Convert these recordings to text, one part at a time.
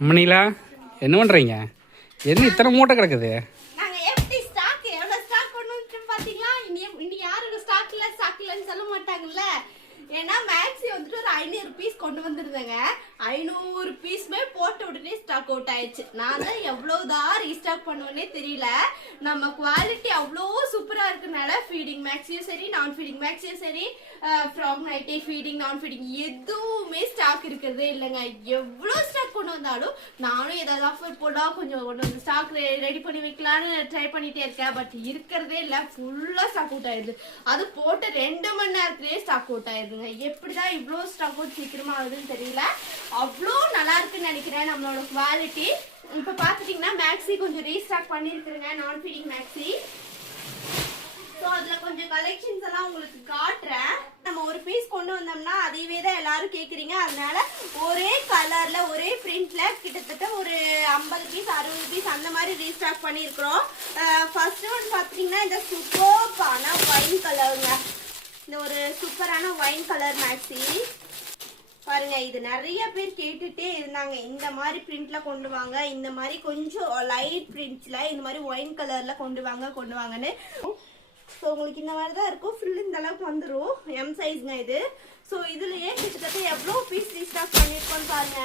அம்மனிலா என்ன பண்ணுறீங்க? என்ன இத்தனை மூட்டை கிடக்குது? நாங்கள் எப்படி ஸ்டாக் எவ்வளோ ஸ்டாக் பண்ணுவோம் பார்த்தீங்களா? இனி யாரும் ஸ்டாக் இல்லைன்னு சொல்ல மாட்டாங்கல்ல. ஏன்னா மேக்ஸி வந்துட்டு ஒரு 500 பீஸ் கொண்டு வந்திருந்தேங்க. 500 பீஸுமே போட்ட உடனே ஸ்டாக் அவுட் ஆயிடுச்சு. நான் தான் எவ்வளோதான் ரீஸ்டாக் பண்ணுவேன்னே தெரியல. நம்ம குவாலிட்டி அவ்வளோ சூப்பராக இருக்குனால ஃபீடிங் மேக்ஸியும் சரி, நான் ஃபீடிங் மேக்ஸியும் சரி, ஃப்ராக் நைட்டி ஃபீடிங் நான் ஃபீடிங் எதுவுமே ஸ்டாக் இருக்கிறதே இல்லைங்க. எவ்வளோ ஸ்டாக் கொண்டு வந்தாலும் நானும் ஏதாவது ஆஃபர் போடலாம், கொஞ்சம் கொண்டு வந்து ஸ்டாக் ரெடி பண்ணி வைக்கலான்னு ட்ரை பண்ணிட்டே இருக்கேன். பட் இருக்கிறதே இல்லை, ஃபுல்லாக ஸ்டாக் அவுட் ஆயிடுது. அது போட்டு 2 மணி நேரத்துலேயே ஸ்டாக் அவுட் ஆயிடுதுங்க. எப்படிதான் இவ்வளோ ஸ்டாக் அவுட் சீக்கிரமா ஆகுதுன்னு தெரியல. அவ்வளோ நல்லா இருக்குன்னு நினைக்கிறேன் நம்மளோட குவாலிட்டி. இப்போ பார்த்துட்டிங்கன்னா மேக்ஸி கொஞ்சம் ரீஸ்டாக் பண்ணியிருக்கிறேங்க, நான் ஃபீடிங் மேக்ஸி. ஸோ அதில் கொஞ்சம் கலெக்ஷன்ஸ் எல்லாம் உங்களுக்கு காட்டுறேன். நம்ம ஒரு பீஸ் கொண்டு வந்தோம்னா அதையவே தான் எல்லாரும் கேட்குறீங்க. அதனால ஒரே கலரில் ஒரே பிரிண்டில் கிட்டத்தட்ட ஒரு 50 பீஸ் 60 பீஸ் அந்த மாதிரி ரீஸ்டாக் பண்ணியிருக்கிறோம். ஃபர்ஸ்ட் ஒன் பார்த்தீங்கன்னா இந்த சூப்பரான ஒயின் கலருங்க. இந்த ஒரு சூப்பரான ஒயின் கலர் மேக்ஸி பாருங்க. இது நிறைய பேர் கேட்டுட்டே இருந்தாங்க, இந்த மாதிரி பிரிண்ட்ல கொண்டு வாங்க, இந்த மாதிரி கொஞ்சம் லைட் பிரிண்ட்ல இந்த மாதிரி ஒயின் கலர்ல கொண்டு வாங்கன்னு. ஸோ உங்களுக்கு இந்த மாதிரி தான் இருக்கும். ஃபுல் இந்த அளவுக்கு வந்துடும். எம் சைஸ்ங்க இது. ஸோ இதுலயே கிட்டத்தட்ட எவ்வளோ பீஸ் ரீஸ்டாக் பண்ணியிருக்கோன்னு பாருங்க.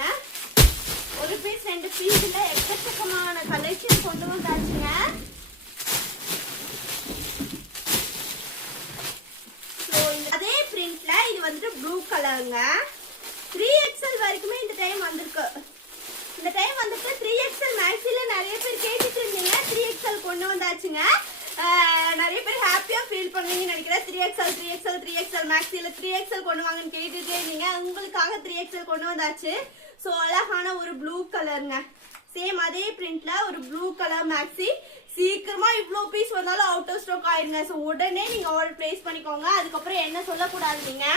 ஒரு பீஸ் 2 பீஸ்ல எக்கச்சக்கமான கலெக்ஷன் கொண்டு வந்தாச்சுங்க. ஸோ அதே பிரிண்ட்ல இது வந்துட்டு ப்ளூ கலருங்க. 3XL வரைக்குமே இந்த டைம் வந்திருக்கு. இந்த டைம் வந்துட்டு 3XL மேக்ஸில நிறைய பேர் கேட்டுட்டு இருந்தீங்க. 3XL கொண்டு வந்தாச்சுங்க. நிறைய பேர் ஹாப்பியா ஃபீல் பண்ணுவீங்கன்னு நினைக்கிறேன். 3XL மேக்ஸில 3XL கொண்டு வாங்கன்னு கேட்டுட்டே இருந்தீங்க. உங்களுக்காக 3XL கொண்டு வந்தாச்சு. ஸோ அழகான ஒரு ப்ளூ கலருங்க. சேம் அதே பிரிண்ட்ல ஒரு ப்ளூ கலர் மேக்ஸி. சீக்கிரமா இவ்வளோ பீஸ் வந்தாலும் அவுட் ஆஃப் ஸ்டாக் ஆயிருங்க. ஸோ உடனே நீங்க ஆர்டர் பிளேஸ் பண்ணிக்கோங்க. அதுக்கப்புறம் என்ன சொல்லக்கூடாது, நீங்க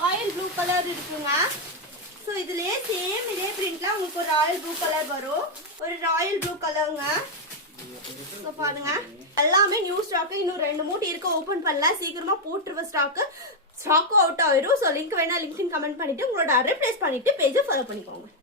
ராயல் ப்ளூ கலர் இருக்குங்க. ஸோ இதுலயே சேம் இதே பிரிண்ட்ல உங்களுக்கு ஒரு ராயல் ப்ளூ கலர் வரும். ஒரு ராயல் ப்ளூ கலருங்க. ஸோ பாருங்க எல்லாமே நியூ ஸ்டாக். இன்னும் 2 மூட்டை இருக்க, ஓப்பன் பண்ணல. சீக்கிரமா போட்டுருவ ஸ்டாக்கும் அவுட் ஆயிரும். ஸோ லிங்க் வேணா லிங்க் கமெண்ட் பண்ணிட்டு உங்களோட ஆர்டர் பிளேஸ் பண்ணிட்டு பேஜை ஃபாலோ பண்ணிக்கோங்க.